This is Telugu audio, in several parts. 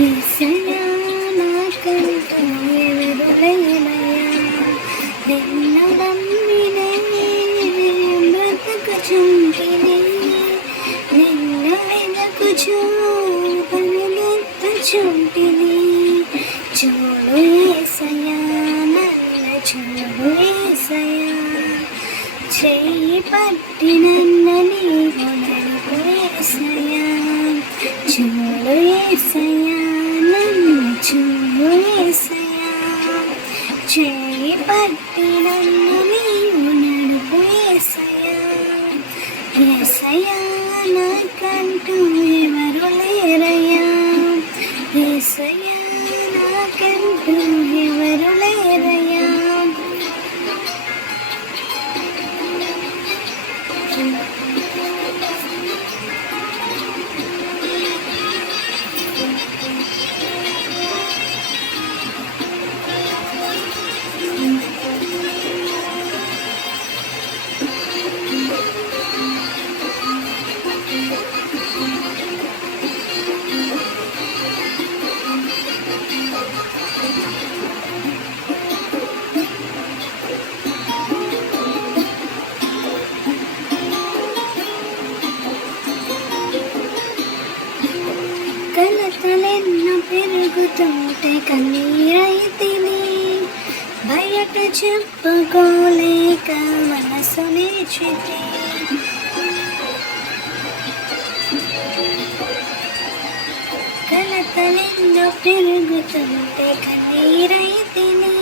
యేసయ్యా నాకంటూ ఎవరు లేరయ్యా, నిన్ను నమ్మినే బ్రతుకుచుంటిని, నిన్ను వెదకుచూ పరిగెత్తుచుంటిని. చూడు యేసయ్యా నన్ను చూడు యేసయ్యా, చెయ్యి పట్టి నన్ను నీవు నడుపు యేసయ్యా. చూడు యేసయ్యా నన్ను చూడు యేసయ్యా, చెయ్యి పట్టి నన్ను నీవు నడుపు యేసయ్యా. యేసయ్యా నాకంటూ ఎవరు లేరయ్యా, యేసయ్యా నాకంటూ ఎవరు లేరయ్యా. కలతలెన్నో పెరుగుతుంటే కన్నీరైతిని, బయట చెప్పుకోలేక మనసునే చితి. కలతలెన్నో పెరుగుతుంటే కన్నీరైతిని,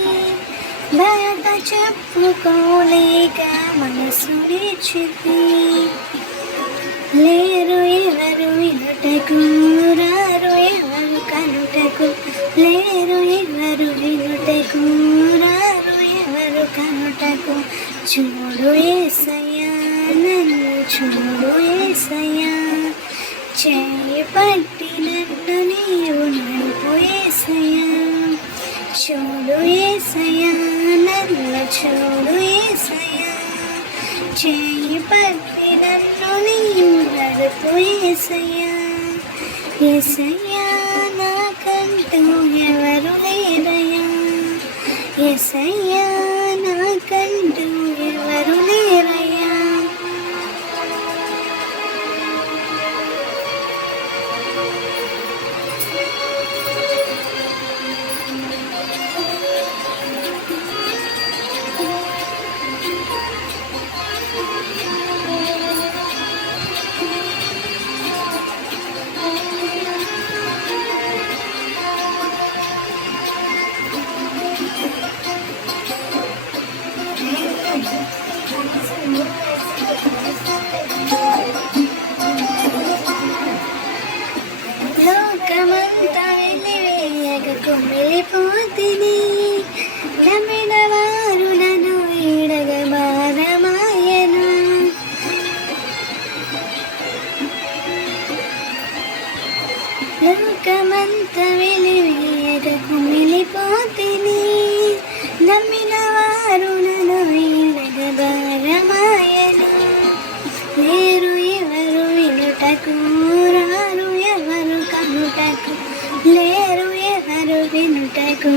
బయట చెప్పుకోలేక మనసునే చితి. లేరు ఎవరు వినుటకు, రారు ఎవరు కనుటకు, లేరు ఎవరు వినుటకు, రారు ఎవరు కనుటకు. చూడు యేసయ్యా నన్ను చూడు యేసయ్యా, చెయ్యి పట్టి నన్ను నీవు నడుపు యేసయ్యా. చూడు యేసయ్యా నన్ను చూడు యేసయ్యా, చెయ్యి పట్టి నన్ను నీవు నడుపు యేసయ్యా. యేసయ్యా నాకంటూ ఎవరు లేరయ్యా, యేసయ్యా నాకంటూ ఎవరు లేరయ్యా. లోకమంతా వెలివేయగ కుమిలిపోతిని, నమ్మిన వారు నన్ను వీడగ భారమాయను. లోకమంతా వెలివేయగ కుమిలిపోతిని, నమ్మిన వారు నన్ను వీడగ భారమాయను. లేరు ఎవరు వినుటకు, రారు ఎవరు కనుటకు, లేరు ఎవరు వినుటకు,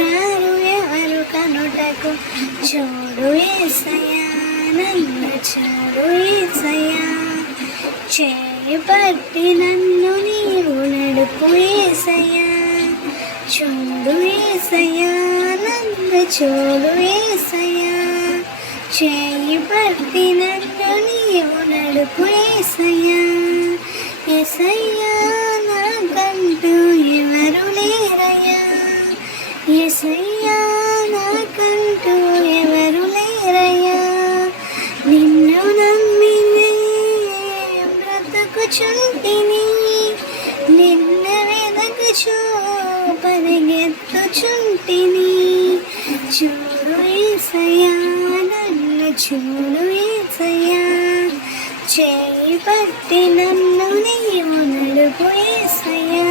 రారు ఎవరు కనుటకు. చూడు యేసయ్యా నన్ను చూడు యేసయ్యా, చెయ్యి పట్టి నన్ను నీవు నడుపు యేసయ్యా. చూడు యేసయ్యా నన్ను చూడు యేసయ్యా, చెయ్యి పట్టి నన్ను నీవు నడుపు యేసయ్యా. యేసయ్యా నాకంటూ ఎవరు లేరయ్యా, యేసయ్యా నాకంటూ ఎవరు లేరయ్యా. నిన్ను నమ్మినే బ్రతుకుచుంటిని, నిన్ను వెదకుచూ పరిగెత్తుచుంటిని. చూడు యేసయ్యా నన్ను చూడు యేసయ్యా, చెయ్యి పట్టి నన్ను నీవు నడుపు యేసయ్యా.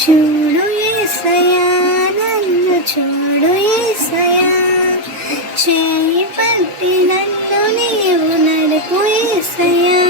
చూడు యేసయ్యా నన్ను చూడు యేసయ్యా, చెయ్యి పట్టి నన్ను నీవు నడుపు యేసయ్యా.